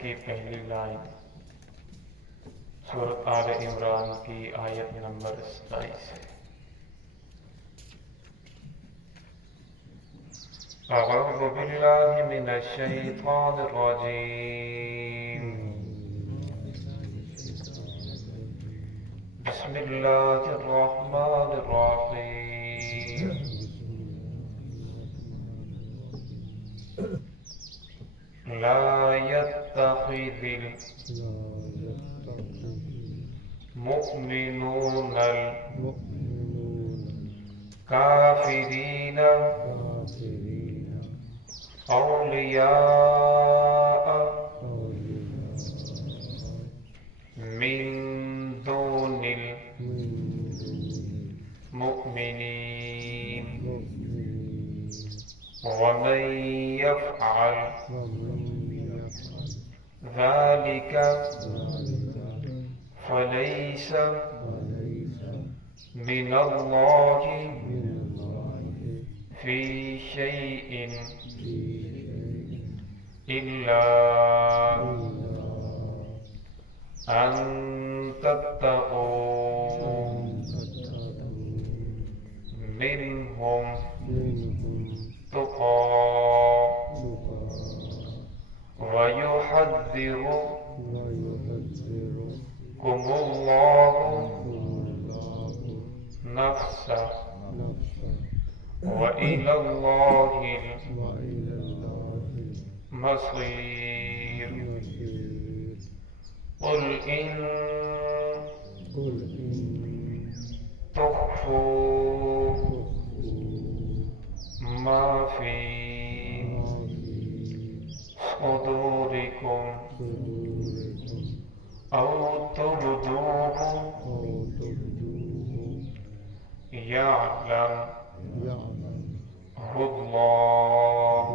کی پہلی لائن سورۃ آل عمران کی آیت نمبر 27 ہے۔ اعوذ باللہ من الشیطان الرجیم، بسم اللہ الرحمن الرحیم۔ لا يتخذ المؤمنون الكافرين أولياء من دون المؤمنين ومن يفعل ذلك فليس من الله في شيء إلا أن تتقوا منهم تقى ويحذركم الله نفسه وإلى الله المصير۔ قل إن تخفوا ما في صدوركم أو تبدوه يعلمه الله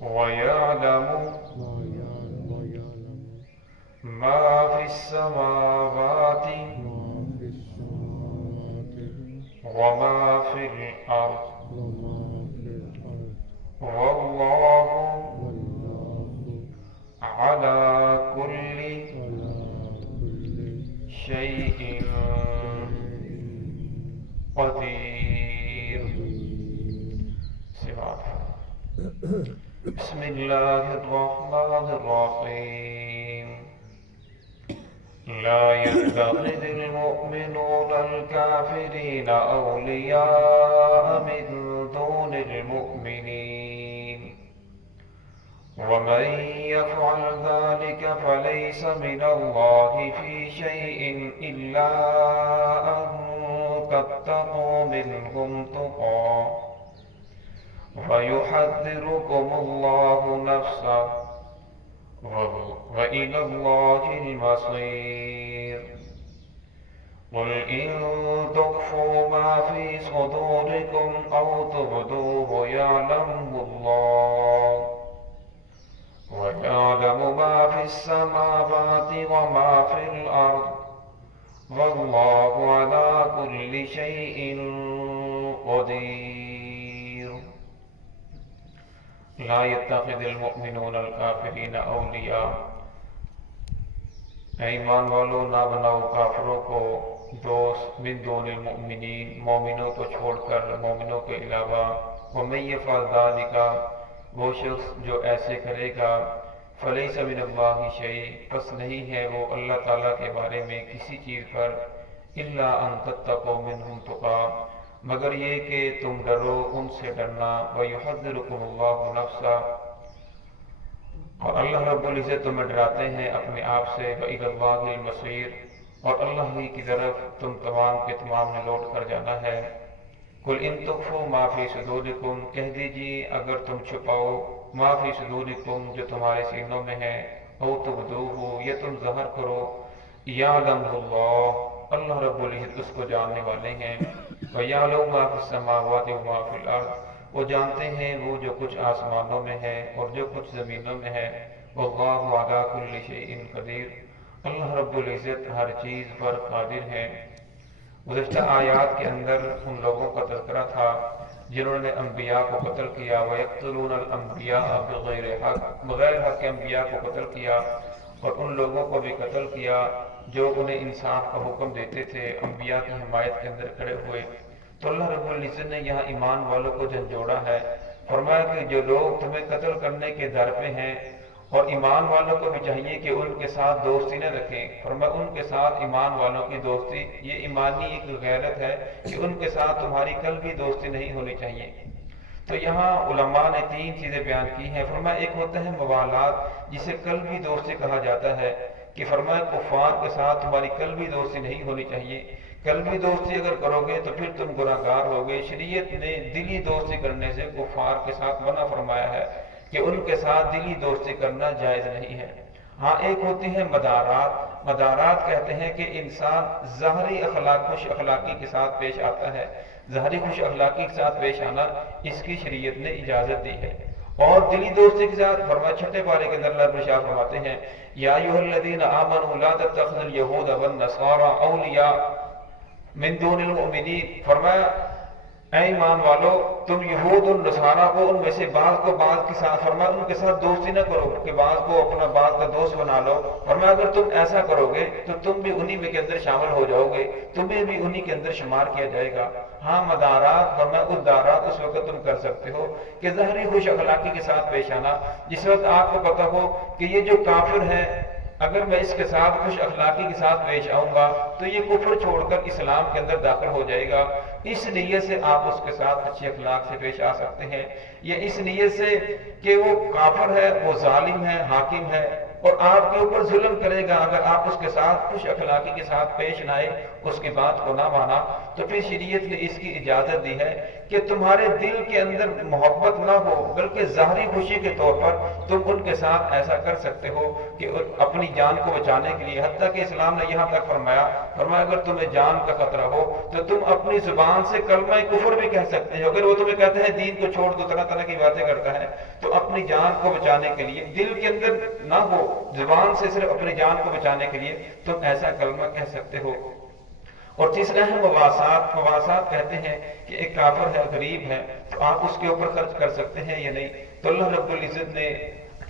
ويعلم ما في السماوات وما في الأرض والله على كل شيء قدير۔ بسم اللہ الرحمن الرحیم۔ لا يتخذ المؤمنون الكافرين أولياء من دون المؤمنين ومن يفعل ذلك فليس من الله في شيء إلا أن تتقوا منهم تقى ويحذركم الله نفسه وإلى الله المصير۔ قل إن تخفوا ما في صدوركم أو تبدوه يعلمه الله ويعلم ما في السماوات وما في الأرض والله على كل شيء قدير۔ لا يتخذ المؤمنون الكافرين اولیاء، ایمان والو نہ بناؤ کافروں کو دوست، من دون المؤمنین، مومنوں کو چھوڑ کر، مومنوں کے علاوہ، ومن يفعل ذلك، وہ شخص جو ایسے کرے گا، فلیس من اللہ شیء، پس نہیں ہے وہ اللہ تعالیٰ کے بارے میں کسی چیز پر، الا ان تتقوا منہم تقیٰ، مگر یہ کہ تم ڈرو ان سے ڈرنا، وَيُحَذِّرُكُمُ اللَّهُ نَفْسَهُ، اور اللہ رب العزت تمہیں ڈراتے ہیں اپنے آپ سے، وَإِلَى اللَّهِ الْمَصِيرُ، اور اللہ ہی کی طرف تم تمام کے تمام نے لوٹ کر جانا ہے۔ قُلْ إِن تُخْفُوا مَا فِي صُدُورِكُمْ، کہہ دیجیے اگر تم چھپاؤ، مَا فِي صُدُورِكُمْ، جو تمہارے سینوں میں ہے، أَوْ تُبْدُوهُ، یا تم ظاہر کرو، يَعْلَمْهُ اللَّهُ، اللہ رب العزت اس کو جاننے والے ہیں، وَيَعْلَمُ مَا فِي السَّمَاوَاتِ وَمَا فِي الْأَرْضِ، وہ جانتے ہیں وہ جو کچھ آسمانوں میں ہے اور جو کچھ زمینوں میں ہے، وَاللَّهُ عَلَىٰ كُلِّ شَيْءٍ قَدِيرٌ، اللہ رب العزت ہر چیز پر قادر ہے۔ گزشتہ آیات کے اندر ان لوگوں کا تذکرہ تھا جنہوں نے انبیاء کو قتل کیا، وَيَقْتُلُونَ الْأَنْبِيَاءَ بِغَيْرِ حق، بغیر حق کے انبیاء کو قتل کیا، اور ان لوگوں کو بھی قتل کیا جو انہیں انصاف کا حکم دیتے تھے، انبیاء کی حمایت کے اندر کھڑے ہوئے۔ تو اللہ رب العزت نے یہاں ایمان والوں کو جھنجھوڑا ہے، فرمایا کہ جو لوگ تمہیں قتل کرنے کے در پہ ہیں، اور ایمان والوں کو بھی چاہیے کہ ان کے ساتھ دوستی نہ رکھیں، فرمایا ان کے ساتھ ایمان والوں کی دوستی یہ ایمانی ایک غیرت ہے کہ ان کے ساتھ تمہاری قلبی دوستی نہیں ہونی چاہیے۔ تو یہاں علماء نے تین چیزیں بیان کی ہیں، فرمایا ایک ہوتا ہے موالات، جسے قلبی دوستی کہا جاتا ہے، کہ فرمایا کفار کے ساتھ تمہاری قلبی دوستی نہیں ہونی چاہیے، قلبی دوستی اگر کرو گے تو پھر تم گناہگار ہوگے۔ شریعت نے دلی دوستی کرنے سے کفار کے ساتھ منع فرمایا ہے کہ ان کے ساتھ دلی دوستی کرنا جائز نہیں ہے۔ ہاں ایک ہوتی ہے مدارات، مدارات کہتے ہیں کہ انسان ظاہری خوش اخلاقی کے ساتھ پیش آتا ہے، ظاہری خوش اخلاقی کے ساتھ پیش آنا اس کی شریعت نے اجازت دی ہے۔ اور دلی دوستی کے ساتھ فرمایا چھٹے پارے کے اندر اللہ ارشاد فرماتے ہیں، یا ایھا الذین آمنوا لا تتخذوا اليہود والنصارى اولیاء من دون المؤمنین، فرمایا اے ایمان والو تم یہود اور نصارہ کو ان میں سے بعض کو بعض کے ساتھ، فرمایا ان کے ساتھ دوستی نہ کرو کہ بعض کو اپنا بعض کا دوست بنا لو، فرمایا اگر تم ایسا کرو گے تو تم بھی انہی میں کے اندر شامل ہو جاؤ گے، تمہیں بھی انہی کے اندر شمار کیا جائے گا۔ ہاں مدارات، فرمایا ادارات اس وقت تم کر سکتے ہو کہ ظاہری خوش اخلاقی کے ساتھ پیش آنا، جس وقت آپ کو پتہ ہو کہ یہ جو کافر ہے اگر میں اس کے ساتھ خوش اخلاقی کے ساتھ پیش آؤں گا تو یہ کفر چھوڑ کر اسلام کے اندر داخل ہو جائے گا، اس نیت سے آپ اس کے ساتھ اچھے اخلاق سے پیش آ سکتے ہیں، یا اس نیت سے کہ وہ کافر ہے، وہ ظالم ہے، حاکم ہے اور آپ کے اوپر ظلم کرے گا، اگر آپ اس کے ساتھ خوش اخلاقی کے ساتھ پیش نہ آئے، اس کی بات کو نہ مانا، تو پھر شریعت نے اس کی اجازت دی ہے کہ تمہارے دل کے اندر محبت نہ ہو بلکہ ظاہری خوشی کے طور پر تم ان کے ساتھ ایسا کر سکتے ہو کہ اپنی جان کو بچانے کے لیے، حتیٰ کہ اسلام نے یہاں تک فرمایا اگر تمہیں جان کا خطرہ ہو تو تم اپنی زبان سے کلمہ کفر بھی کہہ سکتے ہو، اگر وہ تمہیں کہتے ہیں دین کو چھوڑ دو، طرح طرح کی باتیں کرتا ہے، تو اپنی جان کو بچانے کے لیے دل کے اندر نہ ہو، زبان سے صرف اپنی جان کو بچانے کے لیے تم ایسا کلمہ کہہ سکتے ہو۔ اور تیسرا ہے مواسات، مواسات کہتے ہیں کہ ایک کافر ہے، غریب ہے، تو آپ اس کے اوپر خرچ کر سکتے ہیں یا نہیں۔ تو اللہ رب العزت نے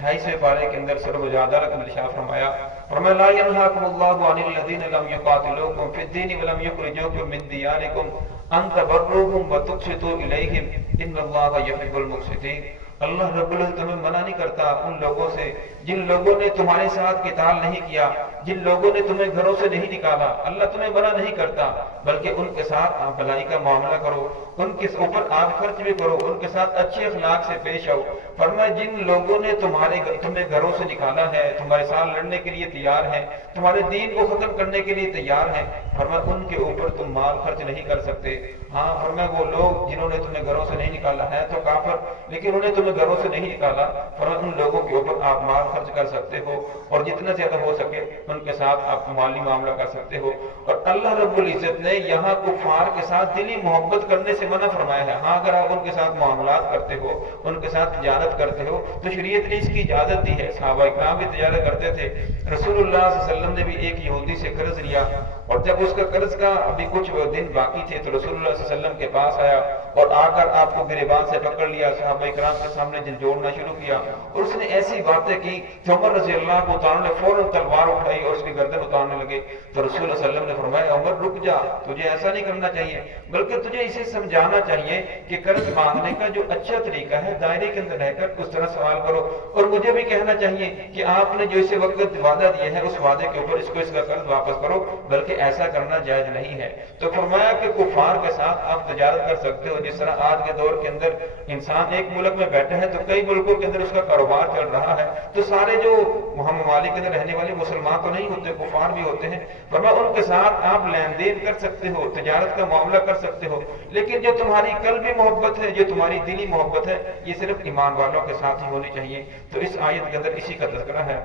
28ویں پارے کے اندر سورہ مجادلہ کا ارشاد فرمایا، لا ينهاكم الله عن الذين لم يقاتلوكم في الدين ولم يخرجوكم من دياركم ان تبروهم وتقسطوا اليهم ان الله يحب المقسطين۔ اللہ رب العزت تمہیں منع نہیں کرتا ان لوگوں سے جن لوگوں نے تمہارے ساتھ قتال نہیں کیا، جن لوگوں نے تمہیں گھروں سے نہیں نکالا، اللہ تمہیں منع نہیں کرتا، بلکہ ان کے ساتھ آپ بھلائی کا معاملہ کرو، ان کے اوپر آپ خرچ بھی کرو، ان کے ساتھ اچھے اخلاق سے پیش آؤ۔ فرمایا جن لوگوں نے تمہیں گھروں سے نکالا ہے، تمہارے ساتھ لڑنے کے لیے تیار ہیں، تمہارے دین کو ختم کرنے کے لیے تیار ہیں، فرمایا ان کے اوپر تم مال خرچ نہیں کر سکتے۔ ہاں فرمایا وہ لوگ جنہوں نے تمہیں گھروں سے نہیں نکالا ہے تو کافر، لیکن انہیں تمہیں گھروں سے نہیں نکالا، فرمایا ان لوگوں کے اوپر آپ مال خرچ کر سکتے ہو اور جتنا زیادہ ہو سکے ان کے ساتھ آپ مالی معاملہ کر سکتے ہو۔ اور اللہ رب العزت نے یہاں کفار کے ساتھ دلی محبت کرنے سے منع فرمایا ہے۔ ہاں اگر آپ ان کے ساتھ معاملات کرتے ہو، ان کے ساتھ تجارت کرتے ہو تو شریعت نے اس کی اجازت دی ہے۔ صحابہ اکرام بھی تجارت کرتے تھے، رسول اللہ صلی اللہ علیہ وسلم نے بھی ایک یہودی سے قرض لیا، اور جب اس کا قرض کا ابھی کچھ دن باقی تھے تو رسول اللہ صلی اللہ علیہ وسلم کے پاس آیا اور آ کر آپ کو گریبان سے پکڑ لیا، صحابہ اکرام کے سامنے جھنجھوڑنا شروع کیا، اور اس نے ایسی باتیں کی کہ عمر رضی اللہ کو اتارنے نے فوراً تلوار اٹھائی اور اس کی گردن اتارنے لگے، تو رسول اللہ صلی اللہ علیہ وسلم نے فرمایا عمر رک جا، تجھے ایسا نہیں کرنا چاہیے، بلکہ تجھے اسے سمجھانا چاہیے کہ قرض مانگنے کا جو اچھا طریقہ ہے دائرے کے اندر رہ کر اس طرح سوال کرو، اور مجھے بھی کہنا چاہیے کہ آپ نے جو اسے وقت وعدہ دیا ہے اس وعدے کے اوپر اس کو اس کا قرض واپس کرو، بلکہ ایسا کرنا جائز نہیں ہے۔ تو فرمایا کہ کفار کے ساتھ آپ تجارت کر سکتے ہو، جس طرح آج کے دور کے اندر انسان ایک ملک میں بیٹھا ہے تو کئی ملکوں کے اندر اس کا کاروبار چل رہا ہے، تو سارے جو ہم ممالک کے اندر رہنے والے مسلمان تو نہیں ہوتے، کفار بھی ہوتے ہیں، فرمایا ان کے ساتھ آپ لین دین کر سکتے ہو، تجارت کا معاملہ کر سکتے ہو، لیکن جو تمہاری قلبی محبت ہے، جو تمہاری دلی محبت ہے، یہ صرف ایمان والوں کے ساتھ ہی ہونی چاہیے۔ تو اس آیت کے اندر اسی کا تذکرہ ہے۔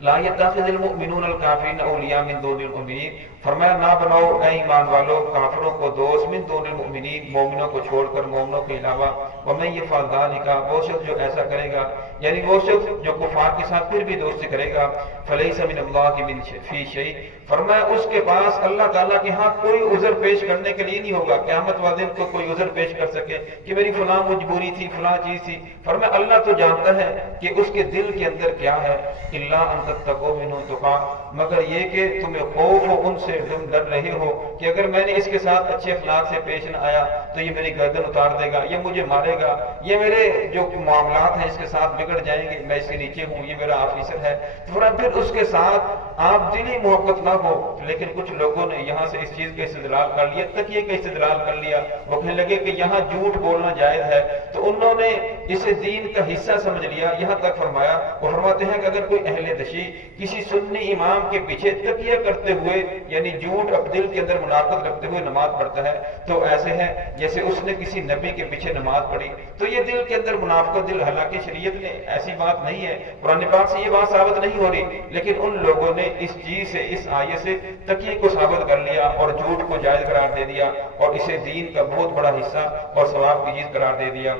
لا يتخذ المؤمنون الکافرین اولیاء من دون المؤمنین، فرمایا نہ بناؤ اے ایمان والو کافروں کو دوست من دون المؤمنین، مومنوں کو چھوڑ کر مومنوں کے علاوہ، ومن یفعل ذلک، وہ شخص جو ایسا کرے گا، یعنی وہ شخص جو کفار کے ساتھ پھر بھی دوستی کرے گا، فلیس من اللہ من فی شیء، فرمایا اس کے پاس اللہ تعالیٰ کے ہاں کوئی عذر پیش کرنے کے لیے نہیں ہوگا، قیامت والے دن کو کوئی عذر پیش کر سکے کہ میری فلاں مجبوری تھی، فلاں چیز تھی، فرمایا اللہ تو جانتا ہے کہ اس کے دل کے اندر کیا ہے، الا ان تتقوا منهم تقا، مگر یہ کہ تمہیں خوف ہو ان سے، تم ڈر رہے ہو کہ اگر میں نے اس کے ساتھ اچھے اخلاق سے پیش نہ آیا تو یہ میری گردن اتار دے گا، یہ مجھے مارے گا، یہ میرے جو معاملات ہیں اس کے ساتھ بگڑ جائیں گے، میں اس کے نیچے ہوں، یہ میرا آفیسر ہے، پھر اس کے ساتھ آپ دلی محبت نہ ہو۔ لیکن کچھ لوگوں نے یہاں سے اس چیز کا استدلال کر لیا، تکیے کا استدلال کر لیا، وہ کہنے لگے کہ یہاں جھوٹ بولنا جائز ہے، تو انہوں نے اسے دین کا حصہ سمجھ لیا، یہاں تک فرمایا، وہ فرماتے ہیں کہ اگر کوئی اہل دشی کسی سنی امام کے پیچھے تکیہ کرتے ہوئے، یعنی جھوٹ اب دل کے اندر منافقت رکھتے ہوئے نماز پڑھتا ہے، تو ایسے ہے جیسے اس نے کسی نبی کے پیچھے نماز پڑھی، تو یہ دل کے اندر منافقت، دل، حالانکہ شریعت نے ایسی بات نہیں ہے، قرآن پاک سے یہ بات ثابت نہیں ہو رہی، لیکن ان لوگوں نے اس چیز سے، اس آیت سے تکیے کو ثابت کر لیا اور جھوٹ کو جائز قرار دے دیا اور اسے دین کا بہت بڑا حصہ اور ثواب کی چیز قرار دے دیا،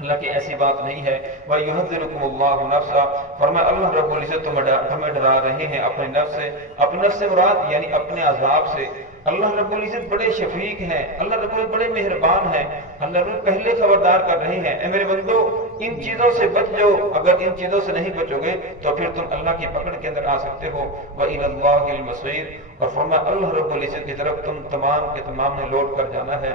حالانکہ ایسی بات نہیں ہے۔ وَيُحَذِّرُكُمُ اللَّهُ نَفْسَهُ، فرمایا اللہ رب العزت ہمیں ڈرا رہے ہیں اپنے نفس سے، اپنے نفس سے مراد یعنی اپنے عذاب سے۔ اللہ رب العزت بڑے شفیق ہیں، اللہ رب العزت بڑے مہربان ہیں، اللہ رب العزت پہلے خبردار کر رہے ہیں، اے میرے بندو ان چیزوں سے بچ جاؤ، اگر ان چیزوں سے نہیں بچو گے تو پھر تم اللہ کی پکڑ کے اندر آ سکتے ہو۔ وَإِلَى اللَّهِ الْمَصِيرُ، اور فرمایا اللہ رب العزت کی طرف تم تمام کے تمام نے لوٹ کر جانا ہے۔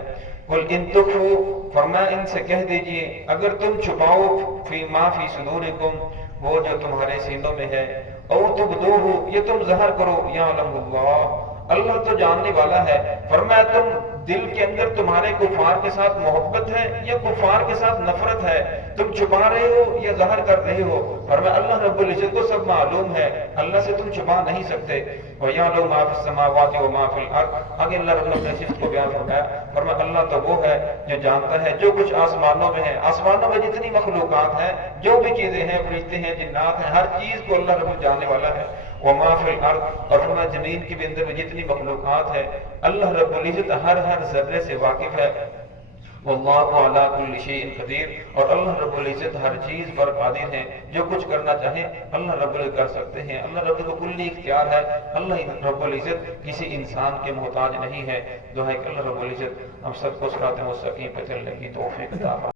قُلْ إِن تُخْفُوا، فرمایا ان سے کہہ دیجئے اگر تم چھپاؤ، فی ما فی صدورکم، وہ جو تمہارے سینوں میں ہے، او تبدوہ، یہ تم ظاہر کرو، یعلم اللہ، اللہ تو جاننے والا ہے۔ فرمایا تم دل کے اندر تمہارے کفار کے ساتھ محبت ہے یا کفار کے ساتھ نفرت ہے، تم چھپا رہے ہو یا ظاہر کر رہے ہو، فرمایا اللہ رب العزت کو سب معلوم ہے، اللہ سے تم چھپا نہیں سکتے۔ وَيَعْلَمُ مَا فِي السَّمَاوَاتِ وَمَا فِي الْأَرْضِ، آگے اللہ رب العزت کو بیان فرمایا، فرمایا اللہ تو وہ ہے جو جانتا ہے جو کچھ آسمانوں میں ہے، آسمانوں میں جتنی مخلوقات ہیں، جو بھی چیزیں ہیں، فرشتے ہیں، جنات ہیں، ہر چیز کو اللہ رب جاننے والا ہے۔ وما فی الارض، اور فرمایا زمین کے بھی اندر میں جتنی مخلوقات ہے اللہ رب العزت ہر ذرے سے واقف ہے۔ واللہ علی کل شیء قدیر، اور اللہ رب العزت ہر چیز پر قادر ہے، جو کچھ کرنا چاہے اللہ رب العزت کر سکتے ہیں، اللہ رب العزت کو کلی اختیار ہے، اللہ رب العزت کسی انسان کے محتاج نہیں ہے۔ دعا ہے کہ اللہ رب العزت ہم سب کو صراط مستقیم پر چلنے کی توفیق عطا فرمائے۔